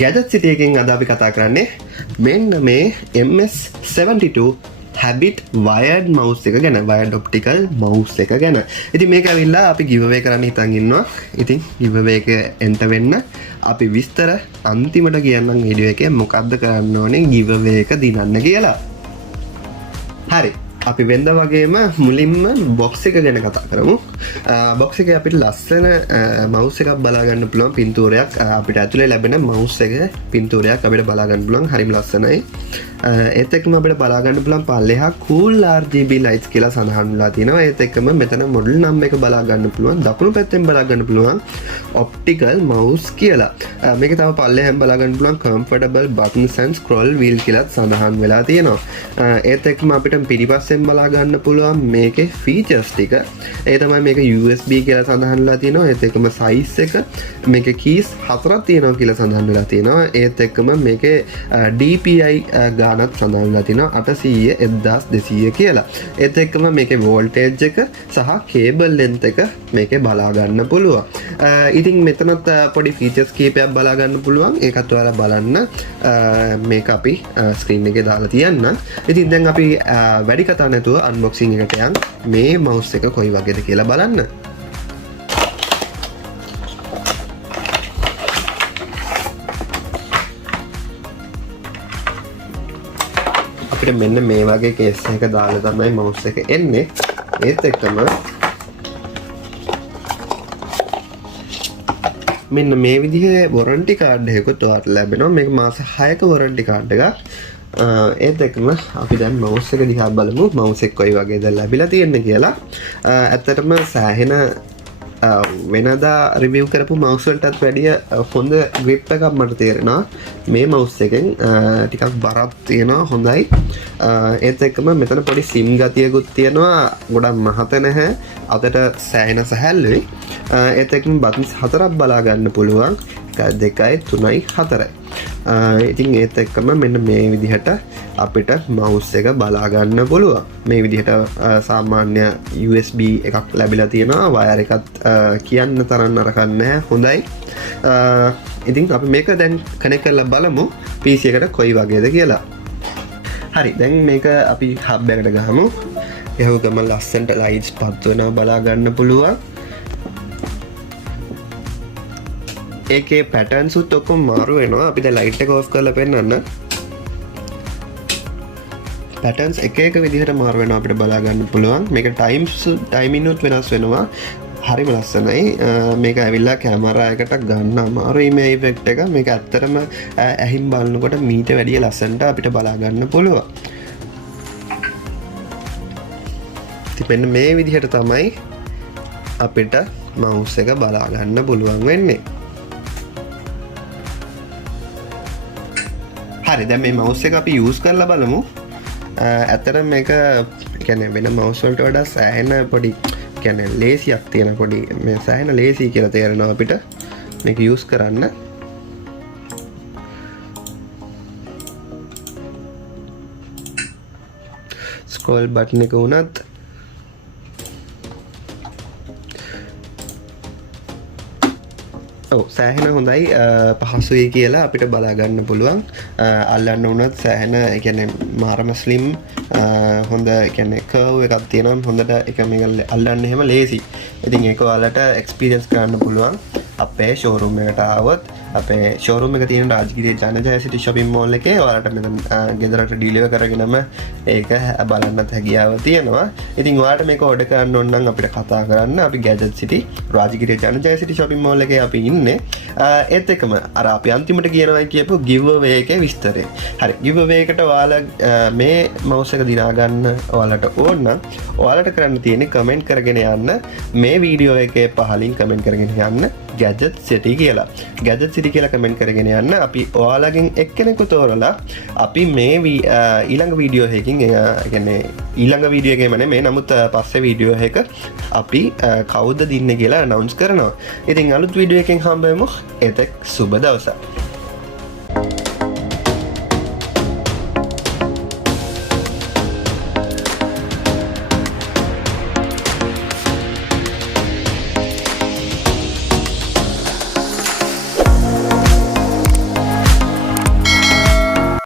Gadget City එකෙන් අද අපි කතා කරන්නේ මෙන්න මේ MS72 Havit wired mouse එක ගැන, wired optical mouse එක ගැන. ඉතින් මේක ඇවිල්ලා අපි giveaway කරන්න හිතන් ඉන්නවා. ඉතින් giveaway එක enter වෙන්න අපි විස්තර අන්තිමට කියන්නම් වීඩියෝ එකේ මොකද්ද කරන්න ඕනේ giveaway එක දිනන්න කියලා. හරි. අපි වෙන්ද වගේම මුලින්ම බොක්ස් එක ගැන කතා කරමු. බොක්ස් එකේ අපිට ලස්සන මවුස් එකක් බලා ගන්න පුළුවන් පින්තූරයක්. අපිට ඇතුලේ ලැබෙන මවුස් එකේ පින්තූරයක් අපිට බලා ගන්න පුළුවන්. හරිම ලස්සනයි. ඒත් එක්කම අපිට බලා ගන්න පුළුවන් පල්ලෙහා cool RGB lights කියලා සඳහන් වෙලා තියෙනවා. ඒත් එක්කම මෙතන model number එක බලා ගන්න පුළුවන්. දකුණු පැත්තෙන් බලා ගන්න පුළුවන් optical mouse කියලා. මේක තව පල්ලෙහාම බලා ගන්න පුළුවන් comfortable buttons and scroll wheel කියලා සඳහන් වෙලා තියෙනවා. ඒත් එක්කම අපිට පිටිපස්සේ බලා ගන්න පුළුවන් මේකේ features ටික. ඒ තමයි මේක USB කියලා සඳහන් වෙලා තියෙනවා. ඒත් එක්කම size එක මේකේ keys 4ක් තියෙනවා කියලා සඳහන් වෙලා තියෙනවා. ඒත් එක්කම මේකේ DPI ගානක් සඳහන් වෙලා තියෙනවා 800 1200 කියලා. ඒත් එක්කම මේකේ voltage එක සහ cable length එක මේකේ බලා ගන්න පුළුවන්. ඉතින් මෙතනත් පොඩි features කීපයක් බලා ගන්න පුළුවන්. ඒකත් ඔයාලා බලන්න. මේක අපි screen එකේ දාලා තියන්න. ඉතින් දැන් අපි වැඩි කතා නැතුව unboxing එකට යන් මේ mouse එක කොයි වගේද කියලා බලන්න. අපිට මෙන්න මේ වගේ කේස් එකක දාලා තමයි mouse එක එන්නේ. ඒත් එක්කම මෙන්න මේ විදිහේ warranty card එකකුත් ඔයාලට ලැබෙනවා. මේක මාස 6ක warranty card එකක්. ඒත් එක්කම අපි දැන් mouse එක දිහා බලමු. mouse එක කොයි වගේද ලැබිලා තියෙන්නේ කියලා. ඇත්තටම සෑහෙන වෙනදා රිවිව් කරපු mouse වලටත් වැඩිය හොඳ grip එකක් මට තේරෙනවා මේ mouse එකෙන්. ටිකක් බරක් තියෙනවා, හොඳයි. ඒත් එක්කම මෙතන පොඩි sim ගතියකුත් තියෙනවා. ගොඩක් මහත නැහැ. අතට සෑහෙන සැහැල්ලුයි. ඒත් එක්කම buttons 4ක් බලා ගන්න පුළුවන්. 1 2 3 4. ඉතින් ඒත් එක්කම මෙන්න මේ විදිහට අපිට mouse එක බලා ගන්න පුළුවන්. මේ විදිහට සාමාන්‍ය USB එකක් ලැබිලා තියෙනවා. wire එකත් කියන්න තරම් නරක නැහැ, හොඳයි. ඉතින් අපි මේක දැන් කනෙක්ට් කරලා බලමු PC එකට කොයි වගේද කියලා. හරි, දැන් මේක අපි hub එකට ගහමු. එහෙම ගම ලස්සනට lights පත් වෙනවා බලා ගන්න පුළුවන්. ඒකේ පැටර්න්ස් උත් ඔක්කොම මාරු වෙනවා. අපි දැන් ලයිට් එක ඔෆ් කරලා පෙන්නන්න. පැටර්න්ස් එක එක විදිහට මාරු වෙනවා අපිට බලා ගන්න පුළුවන්. මේක ටයිමින් උත් වෙනස් වෙනවා. හරිම ලස්සනයි. මේක ඇවිල්ලා කැමරා එකට ගන්න අමාරුයි මේ ඉෆෙක්ට් එක. මේක ඇත්තටම ඇහින් බලනකොට මීට වැඩිය ලස්සනට අපිට බලා ගන්න පුළුවන්. ඉතින් මෙන්න මේ විදිහට තමයි අපිට mouse එක බලා ගන්න පුළුවන් වෙන්නේ. හරි, දැන් මේ mouse එක අපි use කරලා බලමු. ඇත්තටම මේක කියන්නේ වෙන mouse වලට වඩා සෑහෙන පොඩි කියන්නේ ලේසියක් තියෙන පොඩි මේ සෑහෙන ලේසි කියලා තේරෙනවා අපිට මේක use කරන්න. scroll button එක උනත් සෑහෙන හොඳයි, පහසුයි කියලා අපිට බලා ගන්න පුළුවන්. අල්ලන්න උනත් සෑහෙන කියන්නේ මාරම ස්ලිම් හොඳ කියන්නේ කර්ව් එකක් තියෙනවා. හොඳට එක මේක අල්ලන්න එහෙම ලේසි. ඉතින් ඒක ඔයාලට එක්ස්පීරියන්ස් කරන්න පුළුවන් අපේ ෂෝරූම් එකට ආවොත්. අපේ ෂෝරූම් එක තියෙන රාජගිරිය ජන ජය සිටි shopping mall එකේ ඔයාලට මෙතන ගෙදරට ඩිලිවර් කරගෙනම ඒක බලන්නත් හැකියාව තියෙනවා. ඉතින් ඔයාලට මේක ඕඩර් කරන්න ඕන නම් අපිට කතා කරන්න. අපි Gadget City රාජගිරිය ජන ජය සිටි shopping mall එකේ අපි ඉන්නේ. ඒත් එක්කම අර අපි අන්තිමට කියනවා කියපු giveaway එකේ විස්තරය. හරි, giveaway එකට ඔයාලා මේ mouse එක දිනා ගන්න ඔයාලට ඕන නම් ඔයාලට කරන්න තියෙන්නේ කමෙන්ට් කරගෙන යන්න. මේ වීඩියෝ එකේ පහලින් කමෙන්ට් කරගෙන යන්න Gadget City කියලා. Gadget City කියලා කමෙන්ට් කරගෙන යන්න. අපි ඔයාලගෙන් එක්කෙනෙකු තෝරලා අපි මේ ඊළඟ වීඩියෝ එකකින් කියන්නේ ඊළඟ වීඩියෝ එකේම නෙමෙයි, නමුත් පස්සේ වීඩියෝ එක අපි කවුද දින්නේ කියලා announce කරනවා. ඉතින් අලුත් වීඩියෝ එකකින් හම්බෙමු. එතෙක් සුබ දවසක්.